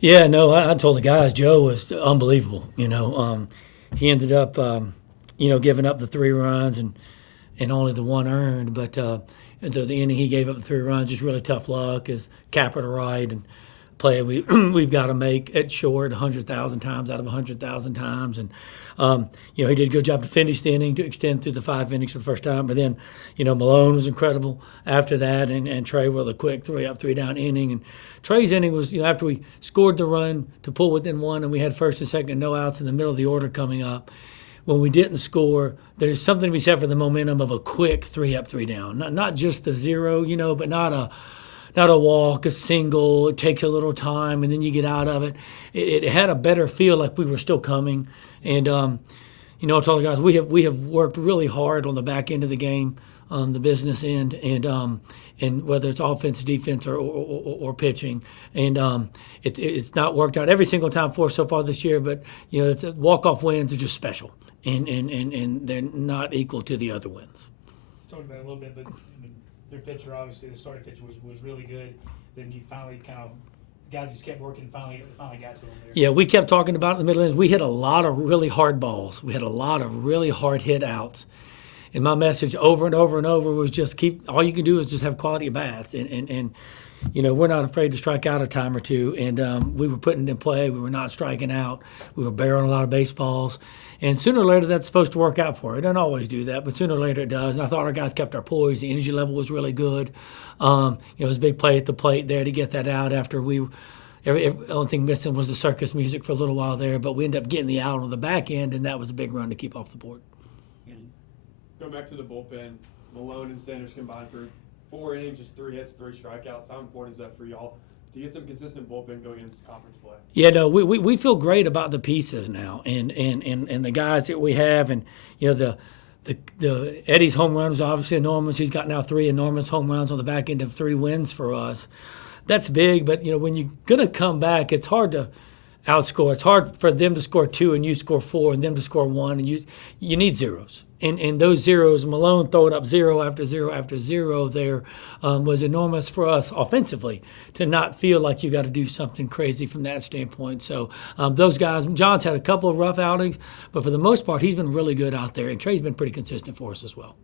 Yeah, no, I told the guys Joe was unbelievable. He ended up, giving up the 3 runs and only the 1 earned. But the inning he gave up the 3 runs, just really tough luck. Is capper to right and play we've got to make at short 100,000 times out of 100,000 times. And he did a good job to finish the inning to extend through the 5 innings for the first time. But then, Malone was incredible after that, and Trey with a quick 3 up, 3 down inning. And Trey's inning was, after we scored the run to pull within 1, and we had first and second no outs in the middle of the order coming up. When we didn't score, there's something to be said for the momentum of a quick 3 up, 3 down. Not just the 0, but not a walk, a single. It takes a little time, and then you get out of it. It had a better feel like we were still coming. And I told the guys we have worked really hard on the back end of the game, on the business end, and whether it's offense, defense, or pitching. And it's not worked out every single time for us so far this year. But it's walk-off wins are just special, and they're not equal to the other wins. Talking about it a little bit, but their pitcher, obviously, the starting pitcher was really good. Then you finally guys just kept working and finally got to him there. Yeah, we kept talking about it in the middle innings. We hit a lot of really hard balls. We had a lot of really hard hit outs. And my message over and over and over was just all you can do is just have quality at bats. And we're not afraid to strike out a time or two. And we were putting it in play. We were not striking out. We were barreling a lot of baseballs. And sooner or later, that's supposed to work out for it. It doesn't always do that, but sooner or later it does. And I thought our guys kept our poise. The energy level was really good. It was a big play at the plate there to get that out after the only thing missing was the circus music for a little while there, but we ended up getting the out on the back end, and that was a big run to keep off the board. Go back to the bullpen. Malone and Sanders combined for 4 innings, just 3 hits, 3 strikeouts. How important is that for y'all to get some consistent bullpen going into conference play? Yeah, no, we feel great about the pieces now, and the guys that we have, and the Eddie's home run was obviously enormous. He's got now 3 enormous home runs on the back end of 3 wins for us. That's big, but when you're gonna come back, it's hard to outscore. It's hard for them to score 2 and you score 4, and them to score 1, and you need zeros. And those zeros, Malone throwing up 0 after 0 after 0 there was enormous for us offensively to not feel like you got to do something crazy from that standpoint. So those guys, John's had a couple of rough outings, but for the most part, he's been really good out there, and Trey's been pretty consistent for us as well.